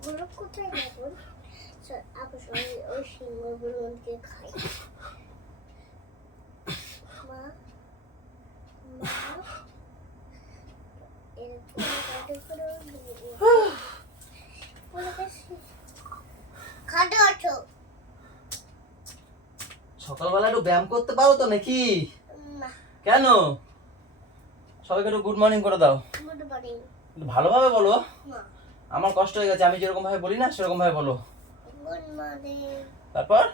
সিংহগুলো কোথায় যাবো? সবাই ওই সিংহগুলোকে খাই। মা মা এরকম খাটো আছো। সকালবেলা একটু ব্যায়াম করতে পারো তো নাকি? না। কেন? সবাইকে একটু গুড মর্নিং করে দাও। Good morning. ভালোভাবে বলো। না। আমার কষ্ট হয়ে গেছে, আমি যেরকম ভাবে বলি না সেরকম ভাবে বলো। Good morning. তারপর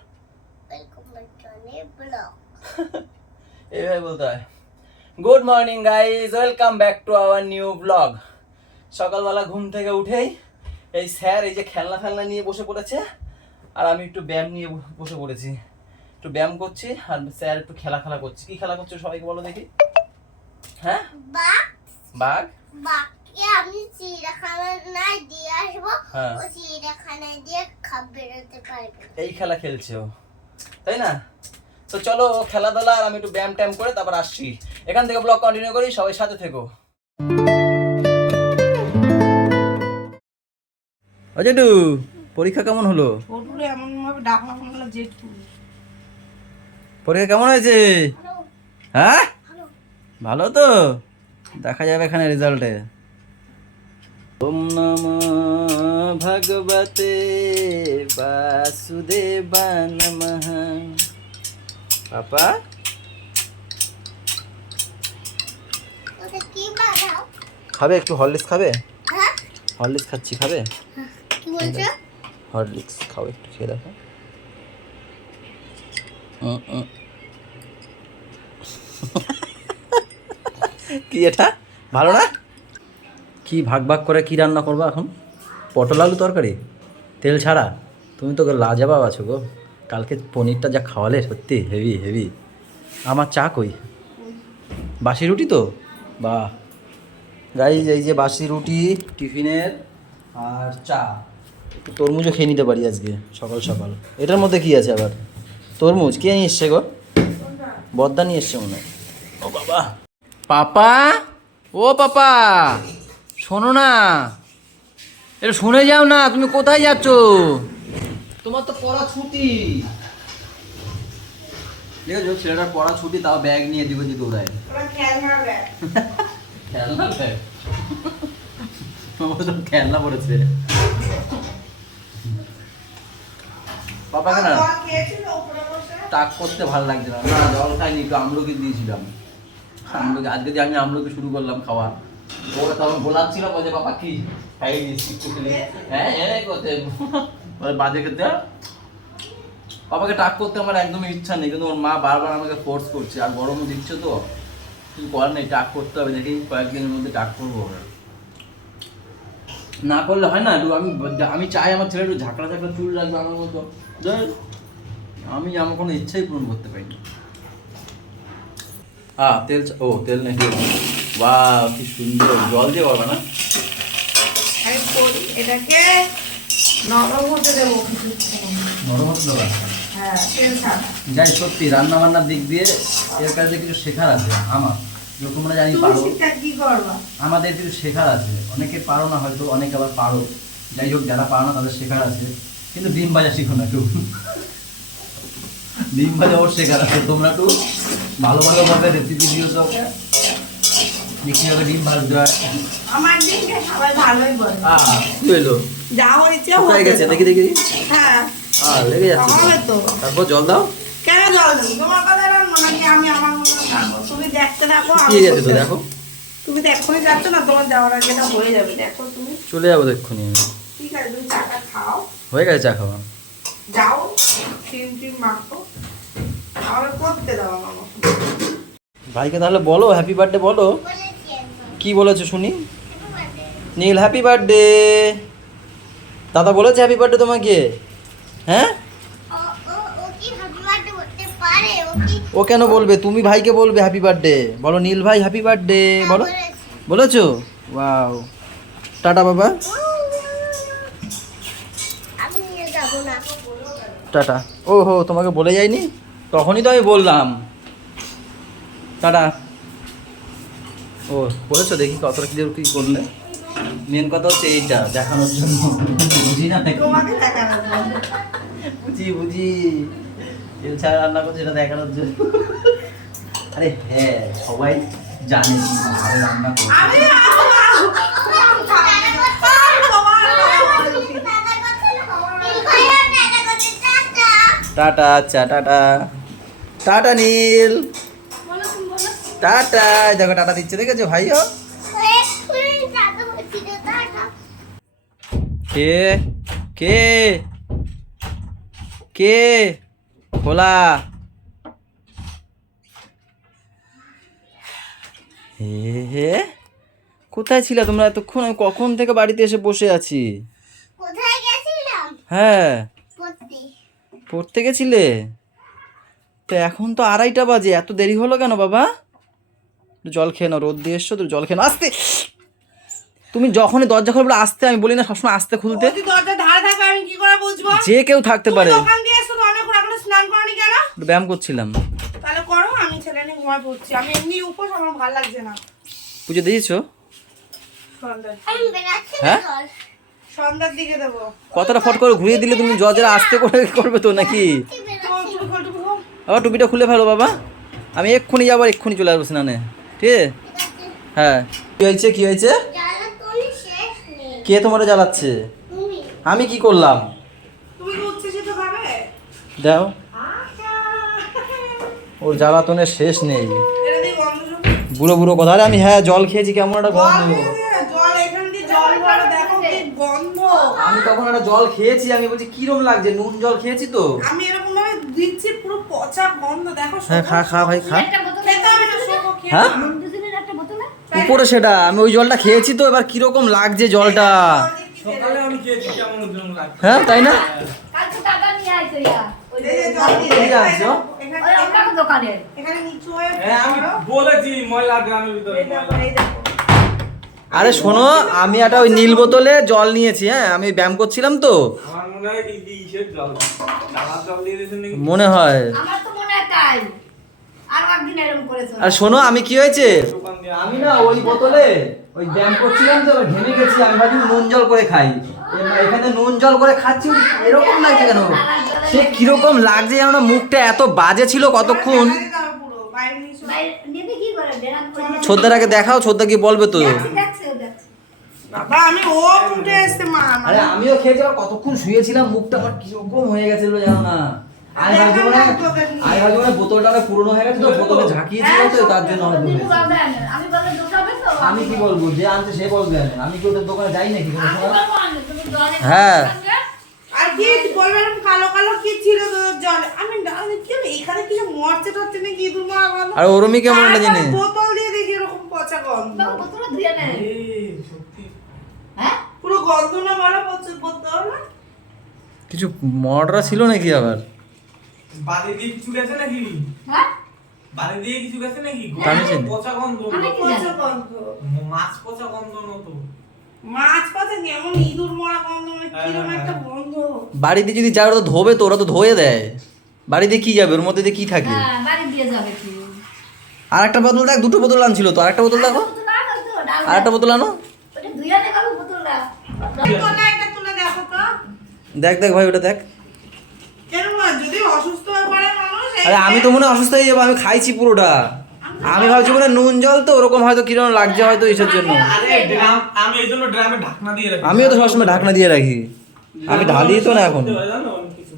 welcome back to a blog. এইভাবে বলতে হয়। Good morning guys, welcome back to our new blog. সকালবেলা ঘুম থেকে উঠেই এই স্যার এই যে খেলনা ফেলনা নিয়ে বসে পড়েছে, আর আমি একটু ব্যায়াম নিয়ে বসে পড়েছি। একটু ব্যায়াম করছি আর স্যার একটু খেলা করছি। কি খেলা করছো সবাইকে বলো দেখি। হ্যাঁ, বাঘ। বাঘ। বাঘকে আমি চিড়িয়াখানায় দিয়ে আসবো। হ্যাঁ, ও চিড়িয়াখানায় দিয়ে বেরোতে পারবে। এই খেলা খেলছে ও, তাই না? তো চলো খেলাধুলা, আর আমি একটু ব্যায়াম ট্যাম করে তারপর আসছি। এখান থেকে ব্লগ কন্টিনিউ করি, সবাই সাথে থেকো। অজেডু, পরীক্ষা কেমন হলো? এমন ভাবে ডাকলাম হলো জেঠু। পরীক্ষা কেমন হয়েছে? হ্যাঁ, ভালো তো, দেখা যাবে এখানে রেজাল্টে। ওম নমঃ ভগবতে বাসুদেবায় নমঃ। পাপা ওটা কি বানাও? খাবে একটু হরলিক্স খাবে? হ্যাঁ? হরলিক্স খাচ্ছি, খাবে? কি বলছো? হরলিক্স খাও, একটু খেয়ে দেখো। কি এটা ভালো না? কি ভাগ ভাগ করে কি রান্না করবো এখন? পটল আলু তরকারি, তেল ছাড়া? তুমি তো লাজবাব আছো গো, কালকে পনিরটা যা খাওয়ালে সত্যি হেভি হেভি। আমার চা কই? বাসি রুটি তো, বাহ গাইজ, এই যে বাসি রুটি টিফিনের, আর চা। একটু তরমুজও খেয়ে নিতে পারি আজকে সকাল সকাল। এটার মধ্যে কি আছে আবার? তরমুজ কে নিয়ে এসছে গো? বদ্দা নিয়ে এসছে মনে হয়। ও বাবা, পাপা, ও পাপা, শোনো না, এটা শুনে যাও না, তুমি কোথায় যাচ্ছ? তোমার তো পড়া ছুটি। দেখেছো ছেলেটার পড়া ছুটি, তাও ব্যাগ নিয়ে দিকে দিকে দৌড়ায়। খেলনা ব্যাগ, খেলনা পড়েছে। পাপা কেন টাক করতে ভালো লাগছে না? না জল খাইনি, একটু আমলকি দিয়েছিলাম। আমলকি আজকে দিয়ে আমি আমলকি শুরু করলাম খাওয়া। ও তখন গোলাচ্ছিল, বলছে বাবা কি খাইয়ে দিচ্ছি একটু খেলে। হ্যাঁ হ্যাঁ করতে বাজে খেতে। বাবাকে টাক করতে আমার একদমই ইচ্ছা নেই, কিন্তু ওর মা বারবার আমাকে ফোর্স করছে, আর গরমও দিচ্ছে তো কিছু করার নেই, টাক করতে হবে। দেখি কয়েকদিনের মধ্যে টাক করবো। না করলে হয় না, একটু আমি চাই আমার ছেলে একটু ঝাঁকড়া ঝাঁকড়া চুল রাখবে আমার মতো। আমি আমার কোনো ইচ্ছাই পূরণ করতে পারিনি। তেল, ও তেল নেই। বাহ কি সুন্দর, জল দিয়ে পারবে না? এটাকে নরম হতে দেবো কিছুক্ষণ। নরম হতে দেবে? হ্যাঁ, তেল ছাড়া। যাই সত্যি রান্না বান্নার দিক দিয়ে এর কাছে কিছু শেখার আছে আমার, যখন আমরা জানি পারো। কি করবা? আমাদের কিছু শেখার আছে, অনেকে পারো না হয়তো, অনেকে আবার পারো। যাই হোক, যারা পারো না তাদের শেখার আছে। কিন্তু ডিম ভাজা শিখো না কেউ। ডিম ভাজা ওর শেখার আছে, তোমরা একটু ভালো ভালোভাবে রেসিপি দিও তো, কিভাবে ডিম ভাজতে হয়। আমার দিকে সবাই ভালোই বলে। কি হলো? যা হয়েছে হয়ে গেছে, দেখি দেখি। হ্যাঁ, লেগে যাচ্ছে হবে তো। তারপর জল দাও। কেন জল দেবো? তোমার কথা রান্না নাকি আমি আমার মতো রান্না? তুমি দেখতে থাকো। কি গেছে তো দেখো। তুমি তো এক্ষুনি যাচ্ছ না, তোমার যাওয়ার আগে না হয়ে যাবে। দেখো তুমি চলে যাবো এক্ষুনি আমি। ঠিক আছে, তুমি চাটা খাও। হয়ে গেছে চা খাওয়া। যাও, টিম মাখো, তাহলে করতে দাও আমাকে। ভাইকে তাহলে বলো হ্যাপি বার্থডে বলো। বলেছি একবার। কি বলেছো শুনি? Happy birthday. নীল হ্যাপি বার্থডে। দাদা বলেছে হ্যাপি বার্থডে তোমাকে? হ্যাঁ, ও কি হ্যাপি বার্থডে বলতে পারে? ও কি ও কেন বলবে? তুমি ভাইকে বলবে হ্যাপি বার্থডে। বলো নীল ভাই হ্যাপি বার্থডে বলো। বলেছে? বলেছো? ওয়াও, টাটা বাবা। আমি নিয়ে যাবো না। টাটা। ও হো, তোমাকে বলে যায়নি? তখনই তো আমি বললাম টাটা। ও বলেছো, দেখি কতটা কি করলে। মেন কথা হচ্ছে এইটা দেখানোর জন্য। বুঝি না নাকি? তোমাকে দেখানোর জন্য। বুঝি তেল ছাড়া রান্না করছে এটা দেখানোর জন্য। আরে হ্যাঁ, সবাই জানে কি ভালো রান্না করছে। আমি টাটা, আচ্ছা টাটা, টাটা নীল, টাটা। দেখো টাটা দিচ্ছে, দেখেছো ভাইও? কে কে কে খোলা? হে কোথায় ছিলে তোমরা এতক্ষণ? আমি কখন থেকে বাড়িতে এসে বসে আছি। কোথায় গেছিলাম? হ্যাঁ, পড়তে। পড়তে গেছিলে? তো এখন তো 2:30 বাজে, এত দেরি হলো কেন বাবা? একটু জল খেয়ে নাও, রোদ দিয়ে এসছো তো, জল খেয়ে নাও। আস্তে, তুমি যখনই দরজা খুলবে আস্তে, আমি বলি না সবসময় আস্তে খুলতে? যদি দরজা ধারে থাকে আমি কি করে বুঝবো? যে কেউ থাকতে পারে। তুমি দোকান দিয়ে এসো তো অনেক এখনো স্নান করনি কেন? একটু ব্যায়াম করছিলাম। তাহলে করো, আমি ছেলে নিয়ে ঘুমায় পড়ছি। আমি এমনি উপোস, আমার ভালো লাগছে না। পুজো দিয়েছো? সন্ধ্যায়। আমি বেরাচ্ছি হ্যাঁ? জল। সন্ধ্যার দিকে দেবো। কতটা ফট করে ঘুরিয়ে দিলে তুমি জজরা আস্তে করে করবে তো নাকি? আবার টুপিটা খুলে ফেলো বাবা। আমি এক্ষুনি যাবো, এক্ষুনি চলে আসবো স্নানে, ঠিক আছে? হ্যাঁ, কি হয়েছে কি হয়েছে? জ্বালাতনে শেষ নেই। কে তোমার জ্বালাচ্ছে? তুমি আমি কি করলাম? তুমি কি উচ্ছ্বসিত খাবে? দাও, আচ্ছা। ওর জ্বালাতনের শেষ নেই। এটা দিয়ে গন্ধ শুক। বুড়ো বুড়ো কথা। আরে আমি হ্যাঁ জল খেয়েছি, কেমন একটা গন্ধ। জল এখান দিয়ে জল ভরো, দেখো কি গন্ধ। আমি তখন একটা জল খেয়েছি, আমি বলছি কিরম লাগছে, নুন জল খেয়েছি তো। আমি এরকম ভাবে দিচ্ছি, পুরো পচা গন্ধ, দেখো। হ্যাঁ খা খা ভাই খা। খেতে হবে না, শোকো, খেয়ে হ্যাঁ? নাও। উপরে সেটা আমি ওই জলটা খেয়েছি তো, এবার কিরকম লাগছে জলটা। সকালে আমি খেয়েছি, কেমন যেন লাগছে। হ্যাঁ তাই না? কালকে টাকা নিয়ে আইছে ইয়া ওই এই যে জল দিয়ে এদিকে দেখো, আসছো? এখানে- ওই অন্য দোকানে এখানে নিচু হয়ে হ্যাঁ, আমি করো। বলেছি ময়লা গ্রামের ভিতরে এই দেখো, ময়লা। এই দেখো। আরে শোনো, আমি একটা ওই নীল বোতলে জল নিয়েছি। হ্যাঁ, আমি ব্যায়াম করছিলাম তো, আমার মনে হয় এই ইসের জল, ডালার জল দিয়ে দিয়েছেন নাকি? মনে হয়। আমার তো মনে হয় তাই আর একদিন এরকম করেছো আর শোনো, আমি কি হয়েছে, দোকান দিয়ে আমি না ওই বোতলে ওই ব্যায়াম করছিলাম তো, এবার ঘেমে গেছি। আমি ভাবছি নুন জল করে খাই, এখানে নুন জল করে খাচ্ছি, এরকম লাগছে কেন? সে কিরকম লাগছে জানো না, মুখটা এত বাজে ছিল কতক্ষণ। ঢাকা দিতে হবে পুরো, বাইরে নিচু। বাইরে নিতে কি করে বেরাম করে ছোদ্দার আগে দেখাও, ছোদ্দা কি বলবে তো। দেখছে ও দেখছে বাবা, আমি ও উঠে এসছে মা আমার। আরে আমিও খেয়েছি, আবার কতক্ষণ শুয়েছিলাম, মুখটা আমার কিরকম হয়ে গেছিল জানো না। আমি ভাবছি মানে বোতলটা অনেক পুরনো হয়ে গেছে তো, বোতলে ঝাঁকিয়েছিল তো, তার জন্য হয়তো দিনু হয়েছে। বাবা আনে আমি বলে দোকানে তো আমি কি বলবো, যে আনছে সে বলবে, আমি কি ওদের দোকানে যাই নাকি কোনো আমি সময়? বলবো আনে তুমি জলে হ্যাঁ। আর কি বলবে, এরকম কালো কালো কি ছিল তোদের জলে? আমি কি হলো, এখানে কিছু মরছে টরছে নাকি, ইঁদুর মারা গন্ধ। আর ওরমই কেমন একটা তারপর জিনিস। বোতল দিয়ে দেখি এরকম পচা গন্ধ। বাবা বোতলে ধুয়ে নেয় এই, সত্যি। হ্যাঁ পুরো গন্ধ না বলা পচা বোতল না? কিছু মর্ডার ছিল নাকি আবার? বাড়ি দিয়ে কিছু গেছে নাকি? হ্যাঁ বাড়ি দিয়ে কিছু গেছে নাকি? তা আমি জানি। পচা গন্ধ, আমি কি পচা জানি? গন্ধ। মাছ পচা গন্ধ মতো। মাছ পচা কেমন ইঁদুর মরা গন্ধ, মানে কিরকম একটা গন্ধ। বাড়িতে যদি যায় ওরা তো ধোবে তো, ওরা তো ধোয়ে দেয়। বাড়িতে কি যাবে, ওর মধ্যে দিয়ে কি থাকে? হ্যাঁ বাড়ি দিয়ে যাবে কি আর একটা বোতল দেখ, দুটো বোতল আনছিল তো, আর একটা বোতল দেখো, বোতল না তো ডাল আর একটা বোতল আনো। ওটা ধুয়ে নে কালো বোতলটা তোলা একটা তুলে দেখো তো। দেখ দেখ ভাই, ওটা দেখ। কেন মা, যদি অসুস্থ হয়ে পড়ে মানুষ, এই আরে আমি তো মনে হয় অসুস্থ হয়ে যাবো, আমি খাইছি পুরোটা। আমি ভাবছি মনে হয় নুন জল তো, ওরকম হয়তো কিরকম লাগছে হয়তো এসের জন্য। আরে ড্রাম, আমি এই জন্য ড্রামে ঢাকনা দিয়ে রাখি। আমিও তো সবসময় ঢাকনা দিয়ে রাখি, আমি ঢালি তো না এখন। জানো অনেক কিছু।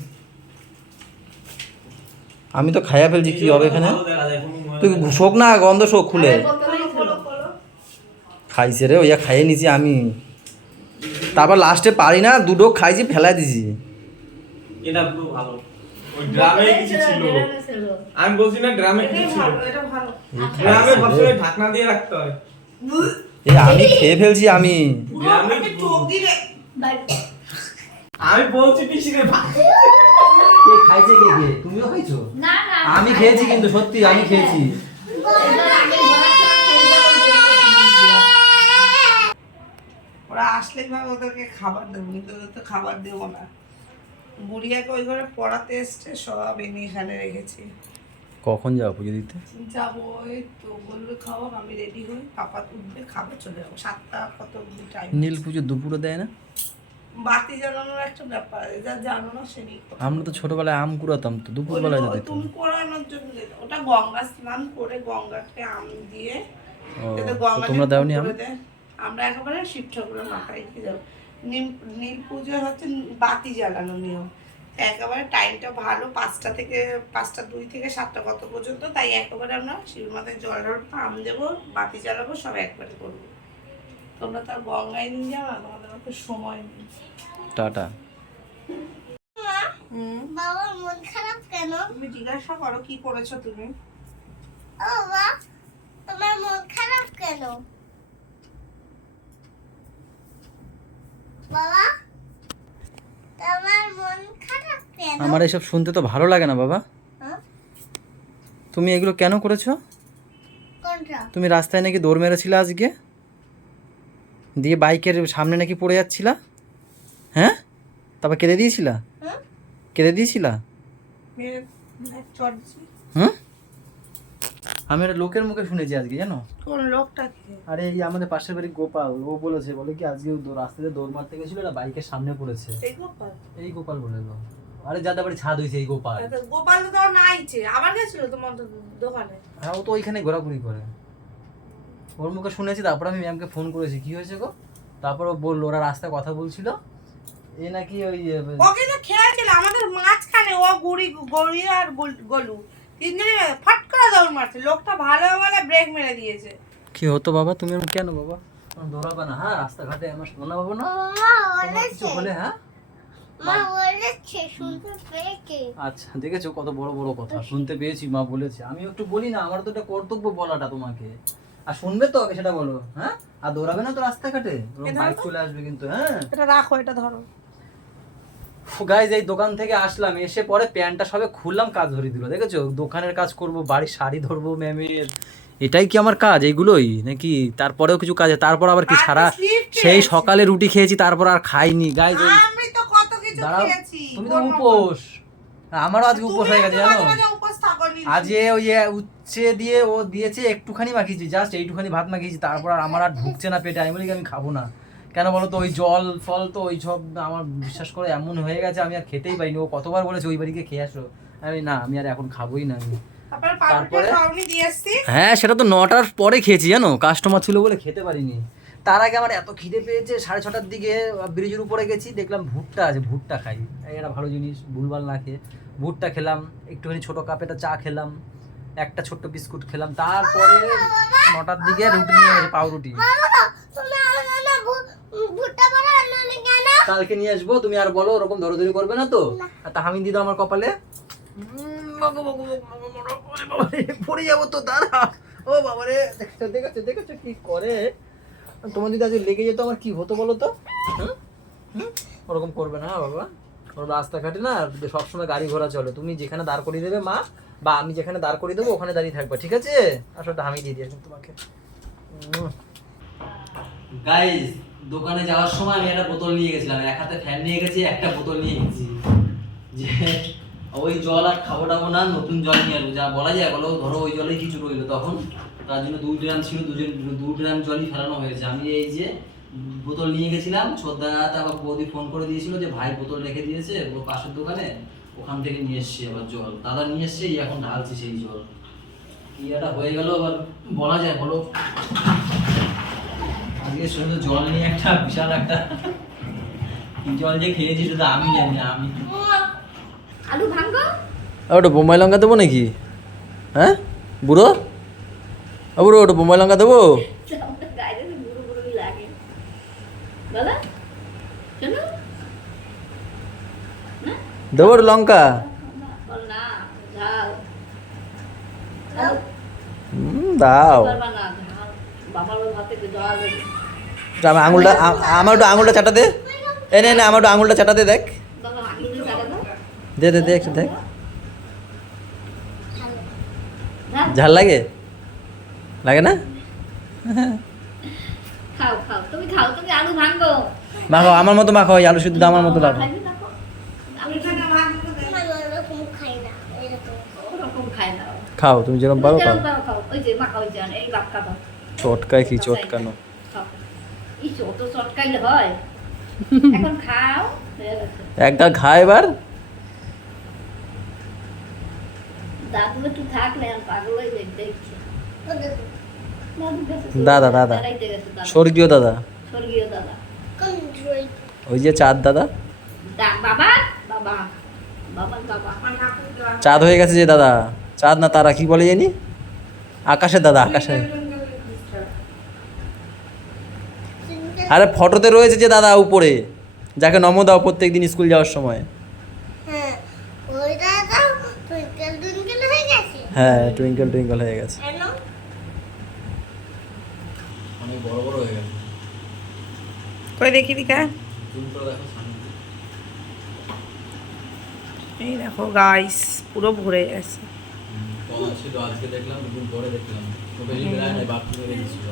আমি তো খাইয়া ফেলছি, কি হবে এখানে? ভালো দেখা যায়, কোনো ময়লা তুই নেই। শোক না, গন্ধ শোক খুলে। বোতলেই খোলো, ছিল খোলো। খাইছে রে, ওইয়া খাইয়ে নিছি আমি। তারপর লাস্টে পারি না, দুটো খাইছি, ফেলাই দিছি। এটা পুরো ভালো। ওই ড্রামে কিছু ছিল। আমি বলছি না ড্রামে এটাই কিছু ছিল। ভালো, এটা ভালো। ড্রামে সবসময় ঢাকনা দিয়ে রাখতে হয়। এই আমি খেয়ে ফেলছি আমি। ড্রামে আমি চোখ দিলে আমি বলছি পিছিয়ে কে খাইছে, কে কে? তুমিও খাইছো? না না আমি খেয়েছি কিন্তু, সত্যি আমি খেয়েছি। ওরা আসলে ভাবে ওদেরকে খাবার দেবো, কিন্তু ওদের তো খাবার দেবো না। বুড়িয়াকে ওই ঘরে পড়াতে এসছে, সব এনে এখানে রেখেছি। কখন যাবো পুজো দিতে? যাবো, এই তো বলবে খাওয়া, আমি রেডি হই, পাপা উঠবে, খাবে, চলে যাবো। 7টা কত টাইম। নীল পুজো দুপুরে দেয় না? বাতি জ্বালানোর একটা ব্যাপার, যা জানো না সে নিয়ে কথা। আমরা তো ছোটবেলায় আম কুড়াতাম তো, দুপুরবেলায় তো দিতাম। তুমি কোরানোর জন্য ওটা গঙ্গা স্নান করে গঙ্গাকে আম দিয়ে, ও, যাতে তো গঙ্গা তোমরা দাওনি আম? করে দেয়। আমরা একেবারে শিব ঠাকুরের মাথায় কি যাবো। নীল পুজো হচ্ছে বাতি জ্বালানো নিয়ম। একেবারে টাইমটা ভালো, 5টা থেকে 5টা 2 থেকে 7টা কত পর্যন্ত, তাই একেবারে আমরা শিব মাথায় জল ঢালবো, আম দেবো, বাতি জ্বালাবো, সব একবারে করবো। তোমরা তো আর গঙ্গায় নিয়ে যাও না, তোমাদের মতো সময় নেই। টাটা। বাবার মন খারাপ কেন? তুমি জিজ্ঞাসা করো কি করেছো তুমি। ও বাবা, তোমার মন খারাপ কেন? বাবা, তোমার মন খারাপ কেন? আমার এসব শুনতে তো ভালো লাগে না বাবা। হ্যাঁ? তুমি এগুলো কেন করেছো? কোনটা? তুমি রাস্তায় নাকি দৌড় মেরেছিলে আজকে, দিয়ে বাইকের সামনে নাকি পড়ে যাচ্ছিলা, হ্যাঁ? তারপর কেঁদে দিয়েছিলা? হ্যাঁ? কেঁদে দিয়েছিলা? মেরে চট দিছি। হুম? আমি একটা লোকের মুখে শুনেছি আজকে, জানো? কোন লোকটা কি? আরে এই আমাদের পাশের বাড়ি গোপাল, ও বলেছে, বলে কি আজকে রাস্তাতে দৌড় মারতে গেছিল, একটা বাইকের সামনে পড়েছে। এই গোপাল? এই গোপাল বলে গো। আরে যাদের বাড়ি ছাদ হয়েছে এই গোপাল। গোপাল তো নাইছে, আবার গেছিল তোমার দোকানে। হ্যাঁ, ও তো ওইখানে ঘোরাঘুরি করে। ওর মুখে শুনেছি, তারপর আমি ম্যামকে ফোন করেছি, কি হয়েছে গো? তারপর ও বললো ওরা রাস্তায় কথা বলছিল, এ নাকি ওই ওকে তো খেয়েছিল আমাদের মাঝখানে, ও গড়ি আর গলু তিনজনে ফট করে দৌড় মারছে। লোকটা ভালো বলে ব্রেক মেরে দিয়েছে। কি হতো বাবা, তুমি এরকম কেন বাবা দৌড়াবে না? হ্যাঁ, রাস্তাঘাটে আমার শোনা বাবু না, মা তোমার কিছু বলেছে, বলে? হ্যাঁ, মা বলেছে, শুনতে পেয়েছি। আচ্ছা, দেখেছো কত বড় বড় কথা শুনতে পেয়েছি, মা বলেছে। আমি একটু বলি না, আমার তো এটা কর্তব্য বলাটা তোমাকে। আর শুনবে তো আগে সেটা বলো, হ্যাঁ? আর দৌড়াবে না তো রাস্তাঘাটে, বাইক চলে আসবে কিন্তু। হ্যাঁ, এটা রাখো, এটা ধরো। গাইজ এই দোকান থেকে আসলাম, এসে পরে প্যান্টটা সবে খুললাম, কাজ ধরিয়ে দিল। দেখেছো, দোকানের কাজ করব, বাড়ির শাড়ি ধরবো ম্যামের, এটাই কি আমার কাজ এইগুলোই নাকি? তারপরেও কিছু কাজ, তারপর আবার কি সারা সেই সকালে রুটি খেয়েছি, তারপর আর খাইনি। গাইজ আমি তো কত কিছু দাঁড়াও, খেয়েছি। তুমি তো উপোস, আমারও আজকে উপোস হয়ে গেছে জানো। উপোস থাকনি। আজকে ওই উচ্ছে দিয়ে ও দিয়েছে, একটুখানি মাখিয়েছি, জাস্ট এইটুখানি ভাত মাখিয়েছি, তারপর আর আমার আর ঢুকছে না পেটে। আমি বলি আমি খাবো না। কেন বলো তো, ওই জল ফল তো ওই সব আমার বিশ্বাস করে এমন হয়ে গেছে, আমি আর খেতেই পারিনি। ও কতবার বলেছে ওই বাড়িকে খেয়ে আসো, আমি না, আমি আর এখন খাবোই না আমি। তারপরে পাউনি দিয়ে আসছি। হ্যাঁ, সেটা তো 9টার পরে খেয়েছি জানো, কাস্টমার ছিল বলে খেতে পারিনি। তার আগে আমার এত খিদে পেয়েছে, 6:30টার দিকে ব্রিজের উপরে গেছি, দেখলাম ভুট্টা আছে, ভুট্টা খাই, এটা ভালো জিনিস, ভুলভাল না খেয়ে ভুট্টা খেলাম, একটুখানি ছোটো কাপেটা চা খেলাম, একটা ছোট্ট বিস্কুট খেলাম, তারপরে 9টার দিকে রুটি নিয়ে গেছে, পাউরুটি। বাবা, তুমি আমার জন্য ভুট্টা বানা আনলে কেন? কালকে নিয়ে আসবো, তুমি আর বলো ওরকম ধরোধরি করবে না তো। আর তাহামিন দিদা আমার কপালে পড়ে যাবো তো, দাঁড়া। ও বাবারে, দেখেছো দেখেছো দেখেছো কি করে। তোমার যদি আজকে লেগে যেত আমার কি হতো বলো তো? ওরকম করবে না বাবা, ওর রাস্তাঘাটে না সবসময় গাড়ি ঘোড়া চলে, তুমি যেখানে দাঁড় করিয়ে দেবে মা, বা আমি যেখানে দাঁড় করিয়ে দেবো ওখানে দাঁড়িয়ে থাকবে, ঠিক আছে? আসলে আমি দিয়ে দিয়েছি তোমাকে। গাইস, দোকানে যাওয়ার সময় আমি একটা বোতল নিয়ে গেছিলাম, এক হাতে ফ্যান নিয়ে গেছি, একটা বোতল নিয়ে গেছি, যে ওই জল আর খাবো টাবো না, নতুন জল নিয়ে আসবো, যা বলা যায় বলো। ধরো ওই জলেই কিছু রইলো তখন, তার জন্য 2 ড্রাম ছিল, 2 ড্রাম জলই ফেলানো হয়েছে। আমি এই যে বোতল নিয়ে গেছিলাম, ছোদ্দা তারপর বৌদি ফোন করে দিয়েছিল যে ভাই বোতল রেখে দিয়েছে ওর পাশের দোকানে, ওখান থেকে নিয়ে এসছি আবার জল, দাদা নিয়ে এসছে, এখন ঢালছি সেই জল। ইয়েটা হয়ে গেল, আবার বলা যায় বলো। আজকে শুধু জল নিয়ে একটা বিশাল একটা জল যে খেয়েছি শুধু আমি জানি, আমি। আলু ভাঙ্গো। ওটা বোম্বাই লঙ্কা দেবো নাকি? হ্যাঁ বুড়ো, বুড়ো ওটা বোম্বাই লঙ্কা দেবো? গায়ে বুড়ো বুড়ো লাগে বলো কেন দেবো ওটা লঙ্কা? বল না, ঝাল দাও। পারবা না, ঝাল বাবার হাতে দেওয়া যাবে। আমার আঙুলটা, আমার একটু আঙুলটা চাটা দে, এ নে আমার একটু আঙুলটা চাটা দে, দেখ বাবা আঙুলে চাটা দাও। দে দে দে একটু দেখ, ঝাল ঝাল লাগে? লাগে না? খাও খাও, তুমি খাও, তুমি আলু ভাঙ্গো। মাখো আমার মতো, মাখো ওই আলু শুদ্ধ আমার মতো লাগো। খাইবি দেখো, আলু এখানে ভাত দিতে দে। আমি ওরকম খাই না, এরকম খাই। ওরকম খায় না। খাও, তুমি যেরকম পারো খাও। খাও ওই যে মাখা ওই যে এই বাক্কা দাও চটকায় কি চটকানো? খাও এই ছোট চটকাইলে হয় এখন খাও হয়ে গেছে একটা খা এবার। দাদু একটু থাকলে আর পাগল হয়ে যাবে দেখছে দাদু গেছে দাদা দাদা বেড়াইতে গেছে দাদা স্বর্গীয় দাদা, স্বর্গীয় দাদা কোন ড্রয়িং? ওই যে চাঁদ দাদা, বাবা বাবা বাবার বাবা চাঁদ হয়ে গেছে যে দাদা, চাঁদ না তারা কি বলে জানি, আকাশের দাদা, আকাশে। আরে ফটোতে রয়েছে যে দাদা উপরে, যাকে নমো দাও প্রত্যেকদিন স্কুল যাওয়ার সময়। হ্যাঁ, ওইটা তো টুইঙ্কেল টুইঙ্কেল হয়ে গেছে। হ্যাঁ টুইঙ্কল টুইঙ্কল হয়ে গেছে, কেন? অনেক বড় বড় হয়ে গেছে। কই দেখি দিকা এই দেখো গাইস পুরো ভরে গেছে আজকে দেখলাম, দুদিন পরে দেখলাম, বাথরুমে গেছিল।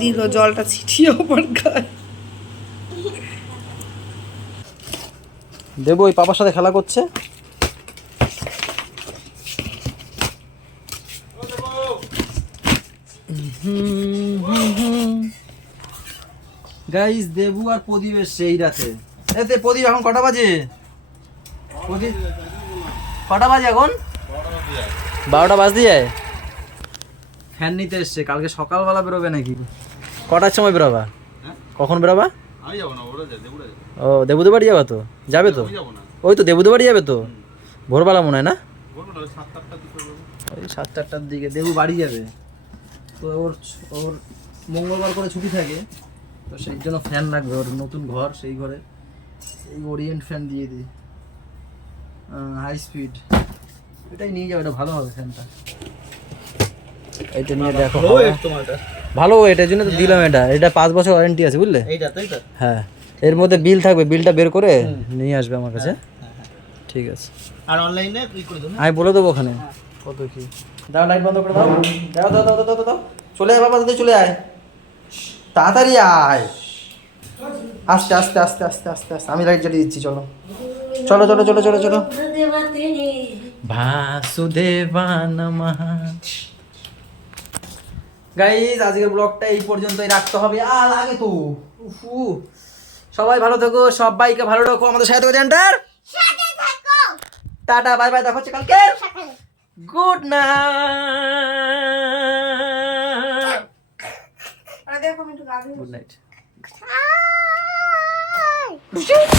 দিল জলটা ছিটিয়ে আমার গায়ে দেবো ওই পাপার সাথে খেলা করছে। গাইস দেবু আর প্রদীপ এসছে এই রাতে। এতে প্রদীপ এখন কটা বাজে? প্রদীপ কটা বাজে এখন? 12টা বাজতে যায়। ফ্যান নিতে এসছে, কালকে সকালবেলা বেরোবে নাকি? কটার সময় বেরোবা? কখন বেরোবা? ও দেবুদের বাড়ি যাবে তো? যাবে তো? ওই তো দেবুদের বাড়ি যাবে তো ভোরবেলা মনে হয় না? ওই 7-8টার দিকে দেবু বাড়ি যাবে তো। ওর ওর মঙ্গলবার করে ছুটি থাকে তো, সেই জন্য ফ্যান লাগবে। ওর নতুন ঘর, সেই ঘরে এই ওরিয়েন্ট ফ্যান দিয়ে দিই, হাই স্পিড। এটাই নিয়ে যাবে, এটা ভালো হবে ফ্যানটা। এইটা নিয়ে দেখো ভালো, এটার জন্য তো দিলাম। এটা 5 বছর ওয়ারেন্টি আছে বুঝলে? হ্যাঁ, এর মধ্যে বিল থাকবে, বিলটা বের করে নিয়ে আসবে আমার কাছে। ঠিক আছে, আর অনলাইনে কি করে দেবো? আমি বলে দেবো ওখানে কত কি। দাও, লাইট বন্ধ করে দাও। দাও দাও দাও দাও দাও দাও। চলে আয় বাবা, দাদা চলে আয়, তাড়াতাড়ি আয়। আস্তে আস্তে আস্তে আস্তে আস্তে আস্তে, আমি লাইট জ্বালিয়ে দিচ্ছি। চলো চলো চলো চলো চলো চলো। বাসুদেবা নমঃ। গাইস আজকের ব্লগটা এই পর্যন্তই রাখতে হবে, আর আগে তো উফু। সবাই ভালো থেকো, সবাইকে ভালো রাখো, আমাদের সাথে থাকো জানটার। সাথে থাকো। টাটা বাই বাই, দেখা হচ্ছে কালকে। সকালে। Good night. দেখো আমি একটু গা ধুই। Good night. Bye.